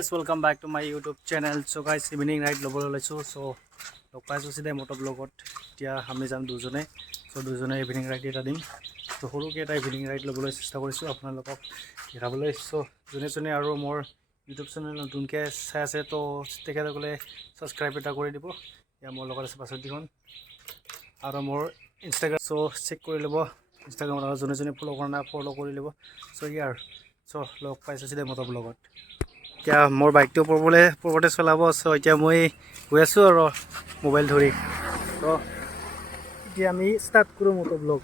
guys, welcome back to my YouTube channel. So guys, evening ride lobol laisu. So log paisu side motor blogot tia ami jam dujone. So dujone evening ride eta dim. So horu ke eta evening ride lobol chesta korisu apnalokok dekhabole. So jone aro mor YouTube channel notun ke sai ase to tekadakole subscribe eta kori dibo. Ya mor logot ase pasot dikon. Aro mor Instagram so check kori lebo. Instagram aro jone follow korna follow kori lebo. So here so log paisu side motor blogot क्या मोर bike तो पड़बते चलाब सो इतना मैं गई आसो और mobile धरी तो इतना स्टार्ट करूँ मोटर ब्लॉग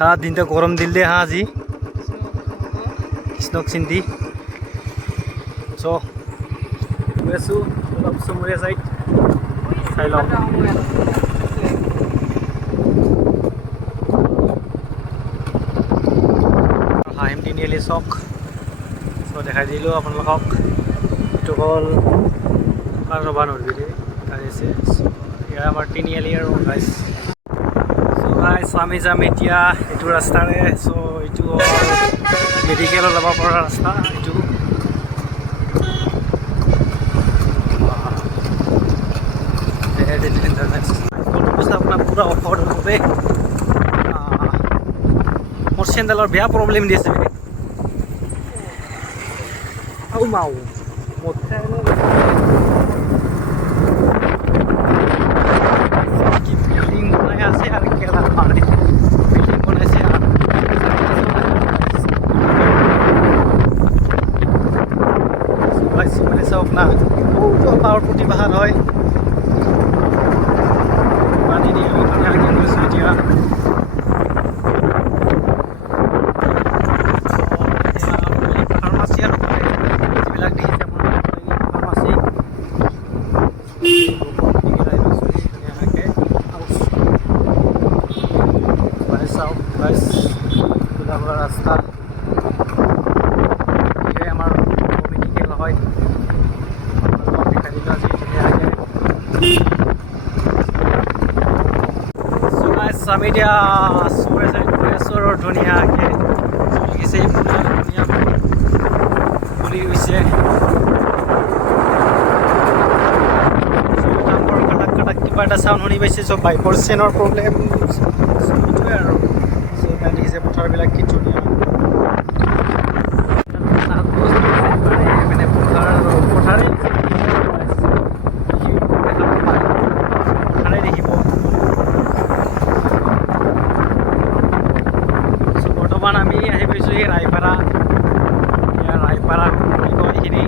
हाँ दिन तो गरम दिल दे हाँ आज स्नोक चिंती सो गई आसो अलग चमरिया साइड चाई लो हाइम तिनिआली चक सो देखा दिल अपनोक ये हल रबा नरबी गाड़ी से यार तिनिआली गाइस सो गाइस आमी जाम इतना यू रास्तारे सो यू मेडिकल जाब पर रास्ता यू अवस्था अपना पूरा अफोर्ड भावे मोर सेंडलर बेया प्रब्लेम दी आछे आउ माउ मोठा की बिल्डिंग बनाय आछे आर केला मारे बिल्डिंग बनायছে আর सबाई মানে সব না তো পাওয়ার প্রতি বাহার হয় পানি দিয়ে আমি কানে আগে গেছি এতিয়া रास्ता ये मेडिकल है আমি এতিয়া চমৰে চাইড গৈ আছোঁ আৰু ধুনীয়াকৈ চলিছে ধুনীয়া ফুলি গৈছে ডাঙৰ কাটাক কিবা এটা চাউণ্ড শুনি পাইছে চব বাইকৰ চেইনৰ প্ৰব্লেম সেইটোৱে আৰু দেখিছে পথাৰবিলাক কি ধুনীয়া মানে পথাৰে দেখিব বৰ্তমান আমি আহি পাইছোঁ এই ৰায়পাৰা বুলি কয় এইখিনি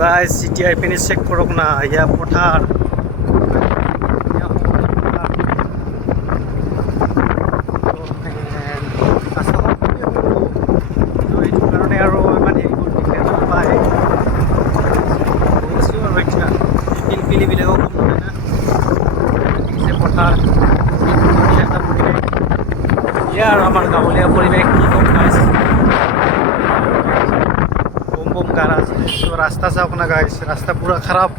গাইজ এতিয়া এইপিনে চেক কৰক না ইয়া পথাৰ এইটো কাৰণে আৰু ইমান হেৰি কৰি নাপায় পিলপিলিবিলাকো কম নহয় না দেখিছে পথাৰ ইয়া আৰু আমাৰ গাঁৱলীয়া পৰিৱেশ কি কম গাইজ गाराज सो रास्ता चाওক ना गाइस रास्ता पूरा खराब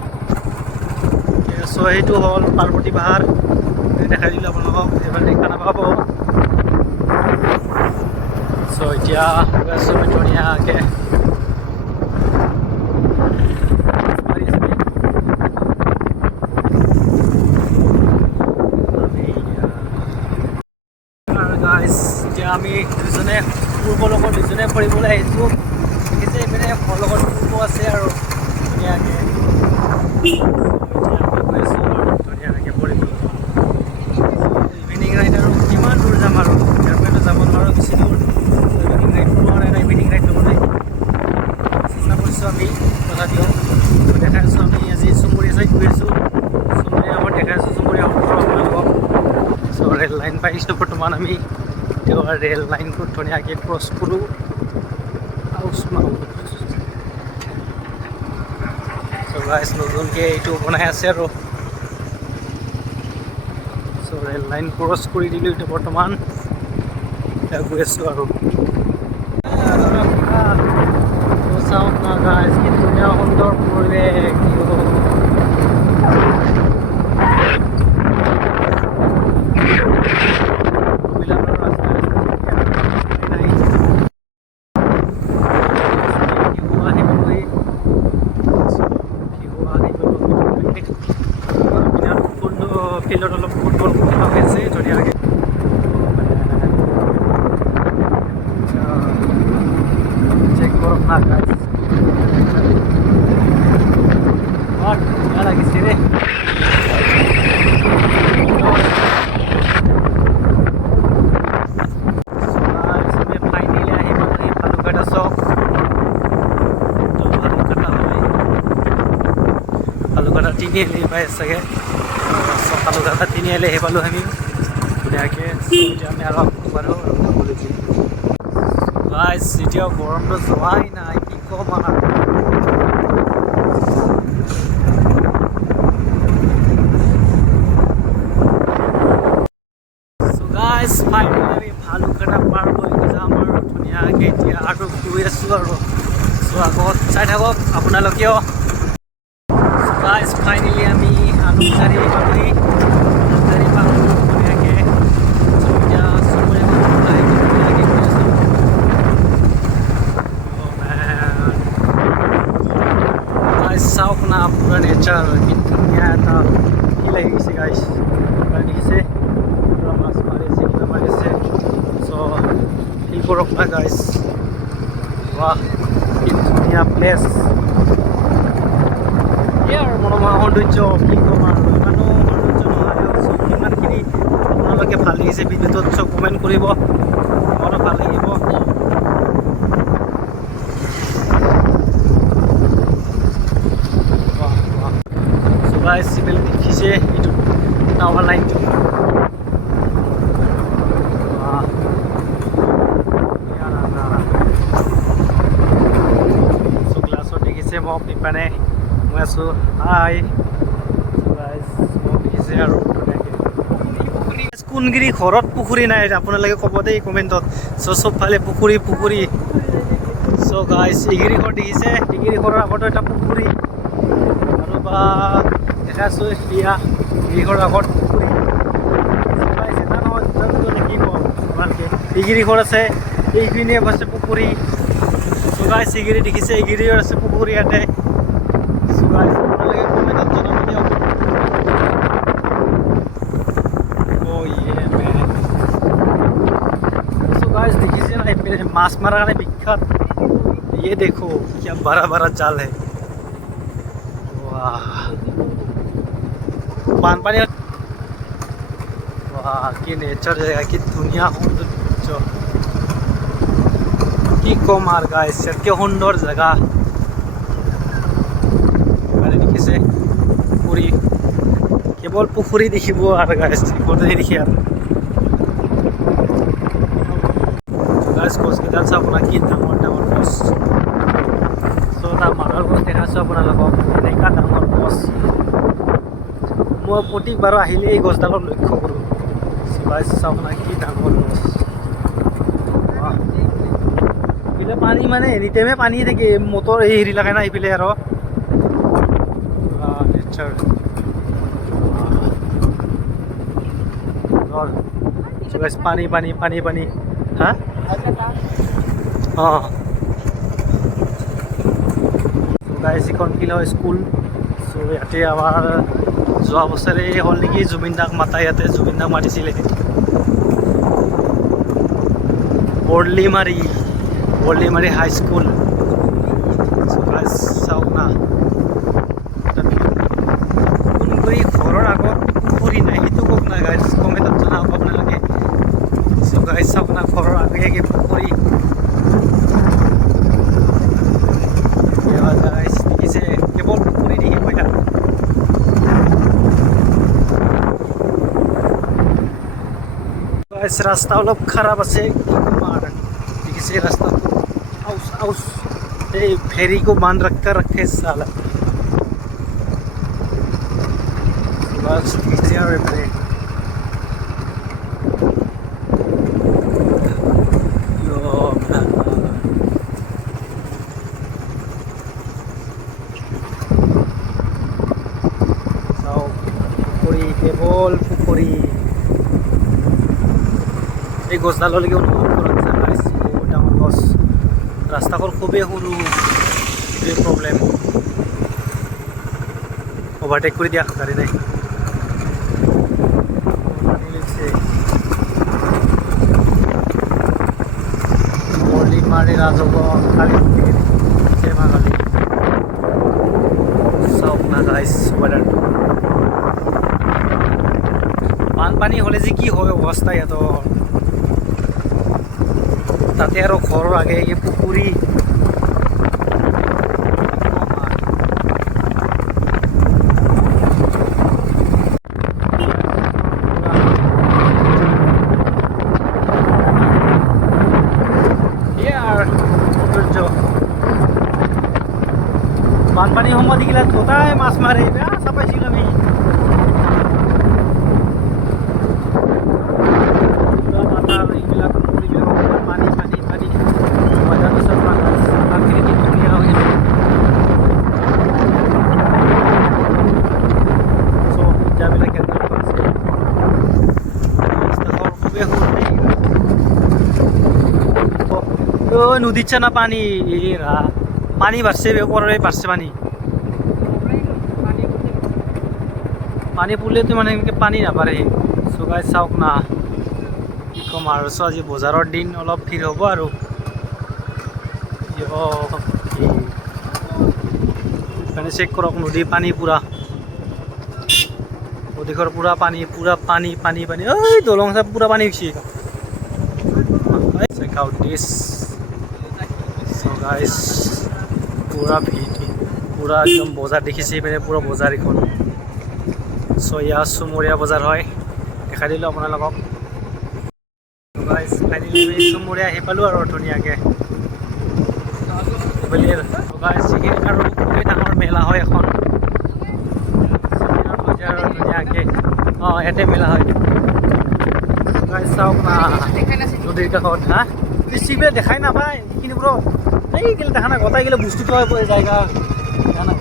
सो এইটো হল পাৰ্বতী পাহাৰ দেখা দিলোঁ আপোনালোকক এবাৰ দেখা নাপাব সো এতিয়া চব ধুনীয়াকৈ গাইস এতিয়া আমি দুজনে পূৰ্বৰ লগত দুজনে ফুৰিবলৈ আহিছোঁ দেখিছে এইপিনে মোৰ লগত পূৰ্ব আছে আৰু ধুনীয়াকৈ গৈ আছোঁ আৰু ধুনীয়াকৈ ফুৰিবলৈ ইভিনিং ৰাইড আৰু কিমান দূৰ যাম আৰু ইয়াৰ পৰাতো যাব নোৱাৰোঁ বেছি দূৰ ইভিনিং ৰাইড পোৱা নাই ইভিনিং ৰাইড ল'বলৈ চেষ্টা কৰিছোঁ আমি তথাপিও দেখাই আছোঁ আমি আজি চুমুৰীয়া চাইড গৈ আছোঁ চুমুৰীয়া আমাৰ দেখাই আছোঁ চুমুৰীয়া সত্ৰ আপোনালোকক চ' ৰেল লাইন পাইছোঁ বৰ্তমান আমি তেওঁ ৰেল লাইনটো ধুনীয়াকৈ ক্ৰছ কৰোঁ গাইজ নতুনকৈ এইটো বনাই আছে আৰু চ' ৰেল লাইন ক্ৰছ কৰি দিলোঁ এইটো বৰ্তমান গৈ আছোঁ আৰু চাওক না গাইজ কি ধুনীয়া সুন্দৰ পৰিৱেশ ফিল্ডত অলপ ফুটবল খেলা হৈ আছে ধুনীয়াকৈ চেক কৰক না গাইজ ধুনীয়া লাগিছে ৰে ফাইনেলি আহি পালোঁ এই ভালুকটা চক ভালুকটা তিনিআলি পাই চাগে ভালুকটা তিনিআলি আহি পালোঁ আমি ধুনীয়াকৈ আমি আৰু বাৰো গাইজ এতিয়াও গৰমটো যোৱাই নাই কি ক'ম আৰু গাইজ ফাইনেলি আমি ভালুকটা পাৰ হৈ যাম আৰু ধুনীয়াকৈ এতিয়া আৰু গৈ আছোঁ আৰু আগত চাই থাকক আপোনালোকেও গাইজ ফাইনেলি আমি আনুজাৰী পালোহি ধুনীয়াকৈ এতিয়া চবৰে ধুনীয়াকৈ গৈ আছোঁ গাইজ চাওক না পুৰা নেচাৰ কি ধুনীয়া এটা কি লাগিছে গাইজ দেখিছে পুৰা মাছ মাৰিছে কিবা মাৰিছে চ' ফিল কৰক না গাইজ বাহ কি ধুনীয়া প্লেচ আৰু মনোমোহা সৌন্দৰ্য কি ক'ম আৰু ইমানো সৌন্দৰ্য নহয় চব কিমানখিনি আপোনালোকে ভাল লাগিছে ভিডিঅ'টোত চব কমেণ্ট কৰিব মোৰো ভাল লাগিব চবাই চিভিল দেখিছে এইটো টাৱাৰ লাইনটো গ্লাছত দেখিছে মোক ইপানে মই আছোঁ হাই মোক দেখিছে আৰু কোনগিৰি ঘৰত পুখুৰী নাই আপোনালোকে ক'ব দেই কমেণ্টত চ' চবফালে পুখুৰী চ' গাইজ ইগিৰি ঘৰ দেখিছে ইগিৰি ঘৰৰ আগতো এটা পুখুৰী আৰু বা দেখাইছোঁ বিয়া ইগিৰি ঘৰৰ আগত পুখুৰী এটা নহয় কি ক'ম আপোনালোকে ইগিৰি ঘৰ আছে এইখিনিয়ে আছে পুখুৰী চ' গাইজ ইগিৰি দেখিছে ইগিৰিও আছে পুখুৰী ইয়াতে চ' গাইজ আপোনালোকে কমেণ্টত জনাব দিয়ক गाइस देखिए ना मेरे माछ मारा का विख्यात ये देखो क्या बड़ा बड़ा जाल है वाह बानपानी वाह की नेचर जगह की दुनिया सौंदर्य की कम और गाइस के सुंदर जगह देखिसे पुखुरी केवल पुखुरी देखिब और गाइस देखिए और গছকেইডাল চাওক আপোনাৰ কি ডাঙৰ ডাঙৰ গছ চ' তাৰ মালৰ গছ দেখাইছোঁ আপোনালোকক এনেকুৱা ডাঙৰ গছ মই প্ৰতিবাৰো আহিলে এই গছডালত লক্ষ্য কৰোঁ চাওক না কি ডাঙৰ গছ এইফালে পানী মানে এনি টাইমে পানী থাকে মটৰ এই হেৰি লাগে না এইফালে আৰু নেচাৰ পানী পানী পানী পানী হা অঁ গাইজ এখন কি হয় স্কুল চ' ইয়াতে আমাৰ যোৱা বছৰে হ'ল নেকি জুবিন দাক মাতা ইয়াতে জুবিন দাক মাতিছিলে বৰ্লিমাৰী হাইস্কুল চ' গাইজ চাওক না কোনগুৰি ঘৰৰ আগত পুখুৰী নাই সেইটো কওক না গাইজ কমেণ্টত জনাওক আপোনালোকে চ' গাইজ চাওক না ঘৰৰ আগে পুখুৰী গাইজ দেখিছে কেৱল পুখুৰী দেখিব ইয়াত গাইজ ৰাস্তা অলপ খাৰাপ আছে কি তোমাৰ দেখিছে ৰাস্তাটো আউচ এই ফেৰী को मान रखे साला बस देখিছে আৰু এইফালে কেৱল পুখুৰী এই গছডাললৈকে অনুভৱ কৰা যায় বহুত ডাঙৰ গছ ৰাস্তাখন খুবেই সৰু এইটোৱে প্ৰব্লেম অভাৰটেক কৰি দিয়া গাড়ী নাই মাৰি ৰাজব কালি কালি চাওক না গাইছ ৱেডাৰটো বানপানী হ'লে যে কি হয় অৱস্থা ইয়াতো তাতে আৰু ঘৰৰ আগে আগে পুখুৰী বানপানী সময়ত এইগিলা গোটাই মাছ মাৰে বেয়া চাপাইছিলোঁ আমি এইবিলাক পানী পানী পানী মজাৰ পিছত বানখিনি ধুনীয়া হৈ যায় চ' পূজাবিলাক কেনেকৈ কৰিছে খুবেই সৰু নদীত না পানী রা পানি বাড়ছে পরে বাড়ছে পানি পড়লে তো মানে পানি নাপারে সবাই চাওক না কি কম আর আজি বজারের দিন অলপ ভিড় হব আর চেক করক নদীর পানি পুরা নদীখর পুরা পানি পানি ওই দলং সব পুরা পানি হয়েছে check out this so guys পুরা ভিড় পুরা একদম বজার দেখিছে মানে পুরা বজার এখন সো ইয়া সুমৰীয়া বজাৰ হয় দেখা দিলোঁ আপোনালোকক গাইজ ফাইনেলি সুমৰীয়া আহি পালোঁ আৰু ধুনীয়াকৈ গাইজ আৰু খুবেই ডাঙৰ মেলা হয় এখন ধুনীয়াকৈ অঁ ইয়াতে মেলা হয় গাইজ চাওক না নদীৰ কাষত হা বেছিকৈ দেখাই নাপায় সেইখিনিবোৰত এইগিলা দেখা নাই গোটাইগিলা বস্তুটো হয় জায়গা দেখা নাই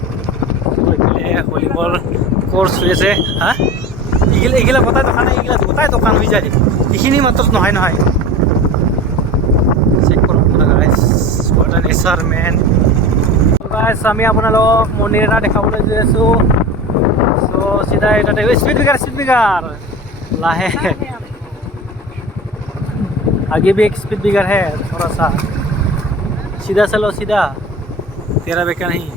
ভলীবল কোর্স হয়েছে হ্যাঁ এইগিলা গোটাই দোকান এইগিলা গোটাই দোকান হৈ যায় এইখিনি মাত্ৰ নহয় চেক কৰক guys what an nature man guys আমি আপোনালোকক মন্দিৰ এটা দেখাবলৈ গৈ আছোঁ চ' চিধা তাতে স্পীড ব্ৰেকাৰ লাহে आगे भी एक स्पीड ब्रेकर है थोड़ा सा सीधा चलो सीधा तेरा बेकार नहीं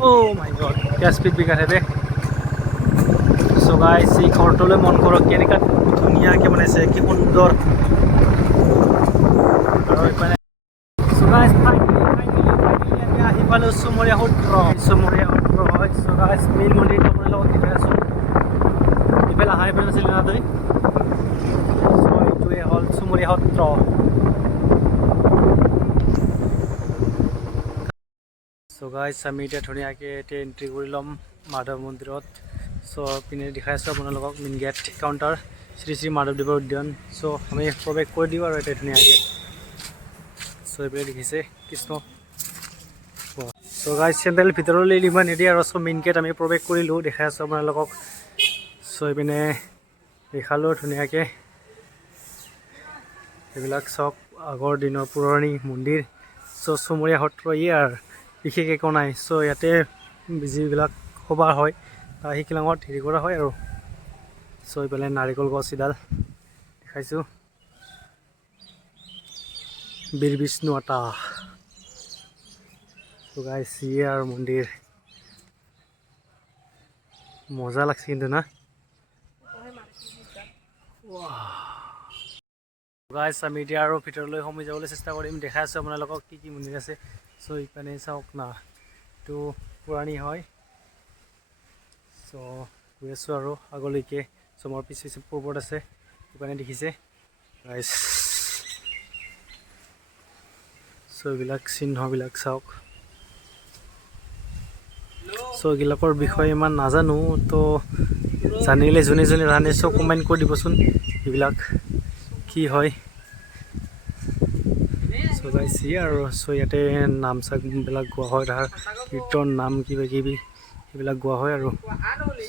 ओह माय गॉड क्या स्पीड ब्रेकर है बे सो गाइस এই ঘৰটোলৈ মন কৰক কেনেকুৱা ধুনীয়াকৈ বনাইছে কি সুন্দৰ আৰু এইফালে সো গাইস ফাইনেলি আমি আহি পালোঁ সুমৰীয়া সত্ৰ হয় সো গাইস মেইন মন্দিৰটো আপোনালোকক দেখাই আছোঁ এইফালে আহাই পাই নাছিলে না তই হল সুমৰীয়া সত্ৰ চ' গাইজ আমি এতিয়া ধুনীয়াকৈ এতিয়া এণ্ট্ৰি কৰি ল'ম মাধৱ মন্দিৰত চ' পিনে দেখাই আছোঁ আপোনালোকক main gate counter Shri Shri মাধৱদেৱৰ উদ্যান চ' আমি প্ৰৱেশ কৰি দিওঁ আৰু এতিয়া ধুনীয়াকৈ চ' এইপিনে দেখিছে কৃষ্ণ চ' গাইজ চেণ্ডেল ভিতৰলৈ দিব নিদিয়ে আৰু চ' মেইন গেট আমি প্ৰৱেশ কৰিলোঁ দেখাই আছোঁ আপোনালোকক চ' এইপিনে দেখালোঁ ধুনীয়াকৈ এইবিলাক চব আগৰ দিনৰ পুৰণি মন্দিৰ চ' চুমৰীয়া সত্ৰ ইয়াৰ বিশেষ একো নাই চ' ইয়াতে যিবিলাক সভা হয় তাৰ শিকিলাঙত হেৰি কৰা হয় আৰু চ' এইফালে নাৰিকল গছ এডাল দেখাইছোঁ বীৰ বিষ্ণু আটা চ' গাইছ ইয়াৰ মন্দিৰ মজা লাগছে কিন্তু না গাইছ আমি এতিয়া আৰু ভিতৰলৈ সোমাই যাবলৈ চেষ্টা কৰিম দেখাই আছোঁ আপোনালোকক কি কি মন্দিৰ আছে চ' ইপিনে চাওক না এইটো পুৰণি হয় চ' গৈ আছোঁ আৰু আগলৈকে চ' মোৰ পিছে পূৰ্বত আছে ইপিনে দেখিছে গাইছ চ' এইবিলাক চিহ্নবিলাক চাওক চ' এইবিলাকৰ বিষয়ে ইমান নাজানো তো জানিলে যোনে যোনে জানে চ' কমেণ্ট কৰি দিবচোন এইবিলাক কি হয় চ' গাইছ আৰু চ' ইয়াতে নাম চামবিলাক গোৱা হয় তাৰ কীৰ্তন নাম কিবা কিবি সেইবিলাক গোৱা হয় আৰু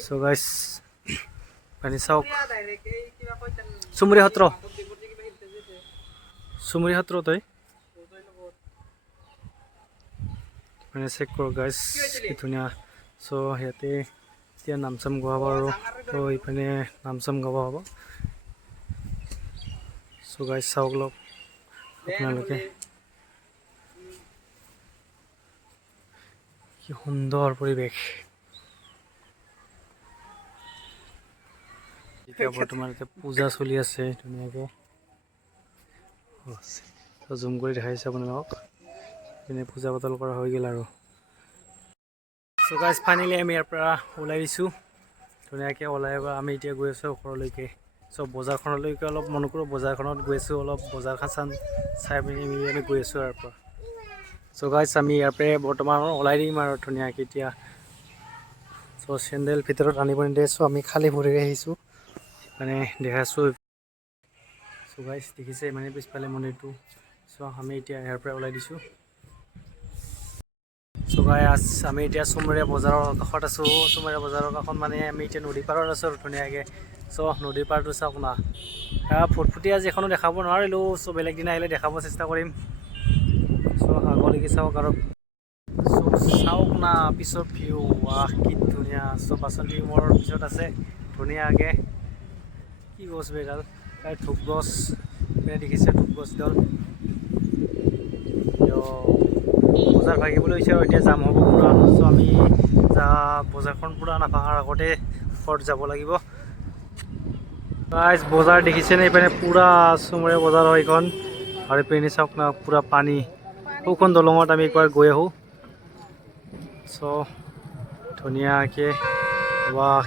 চ' গাইছ পানী চাওক চুমৰীয়া সত্ৰ তই মানে চেক কৰ গাইছ কি ধুনীয়া চ' ইয়াতে এতিয়া নাম চাম গোৱা হ'ব আৰু তো এইপিনে নাম চাম গাব হ'ব চ' গাইছ চাওক লওক আপোনালোকে সুন্দৰ পৰিৱেশ। এতিয়া বৰ্তমান পূজা চলি আছে ধুনীয়াকৈ। জুম কৰি দেখাইছে আপোনালোকক। এনে পূজা পাতল কৰা হৈ গ'ল আৰু। চ' গাইজ ফাইনেলি আমি ইয়াৰ পৰা ওলাই দিছোঁ। ধুনীয়াকৈ ওলাই আমি এতিয়া গৈ আছোঁ ওপৰলৈকে। চ' বজাৰখনলৈকে অলপ মন কৰোঁ। বজাৰখনত গৈ আছোঁ, অলপ বজাৰ খাচান চাই পিনি আমি গৈ আছোঁ ইয়াৰ পৰা। চ' গাইজ আমি ইয়াৰ পৰা বৰ্তমান ওলাই দিম আৰু ধুনীয়াকৈ এতিয়া। চ' চেণ্ডেল ভিতৰত আনিব নিদিয়ে। চ' আমি খালী ভৰিৰে আহিছোঁ মানে দেখাইছোঁ। চ' গাইজ দেখিছে মানে পিছফালে মন্দিৰটো। চ' আমি এতিয়া ইয়াৰ পৰা ওলাই দিছোঁ। চ' গাইজ আমি এতিয়া চুমৰীয়া বজাৰৰ কাষত আছোঁ। চুমৰীয়া বজাৰৰ কাষত মানে আমি এতিয়া নদী পাৰত আছোঁ আৰু ধুনীয়াকৈ। চ' নদীৰ পাৰটো চাওক না। ফুটফুটীয়া যিখনো দেখাব নোৱাৰিলোঁ। চ' বেলেগ দিনা আহিলে দেখাব চেষ্টা কৰিম। চ' আগলৈকে চাওক আৰু চাওক না পিছৰ ভিউ। ৱাহ কি ধুনীয়া। চ' বাচন্তি মোৰ পিছত আছে ধুনীয়াকৈ। কি গছ বেডাল তাই ধূপ গছ দেখিছে, ধূপ গছডাল। বজাৰ ভাগিবলৈ হৈছে আৰু এতিয়া যাম হ'ব পূৰা। চ' আমি বজাৰখন পূৰা নাভাঙাৰ আগতে ঘৰত যাব লাগিব। গাইজ বজাৰ দেখিছেনে? এইপিনে পূৰা চুমৰীয়া বজাৰ হয় এইখন। আৰু এইপিনে চাওক না পূৰা পানী। সৌখন দলঙত আমি একবাৰ গৈ আহোঁ। চ' ধুনীয়াকৈ ৱাহ।